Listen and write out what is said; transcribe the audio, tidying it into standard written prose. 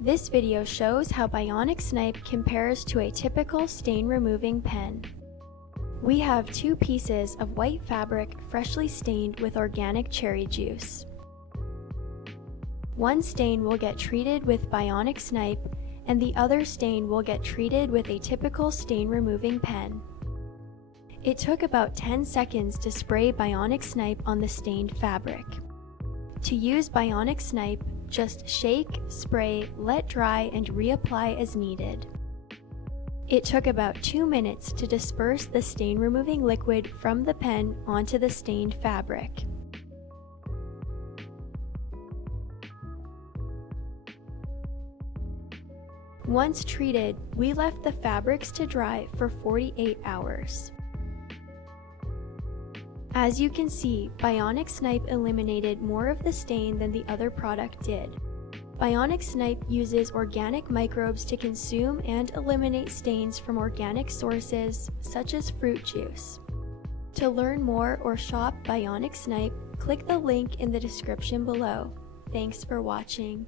This video shows how Bio-Nic Snipe compares to a typical stain removing pen. We have 2 pieces of white fabric freshly stained with organic cherry juice. One stain will get treated with Bio-Nic Snipe and the other stain will get treated with a typical stain removing pen. It took about 10 seconds to spray Bio-Nic Snipe on the stained fabric. To use Bio-Nic Snipe, just shake, spray, let dry, and reapply as needed. It took about 2 minutes to disperse the stain removing liquid from the pen onto the stained fabric. Once treated, we left the fabrics to dry for 48 hours. As you can see, Bio-Nic Snipe eliminated more of the stain than the other product did. Bio-Nic Snipe uses organic microbes to consume and eliminate stains from organic sources, such as fruit juice. To learn more or shop Bio-Nic Snipe, click the link in the description below. Thanks for watching.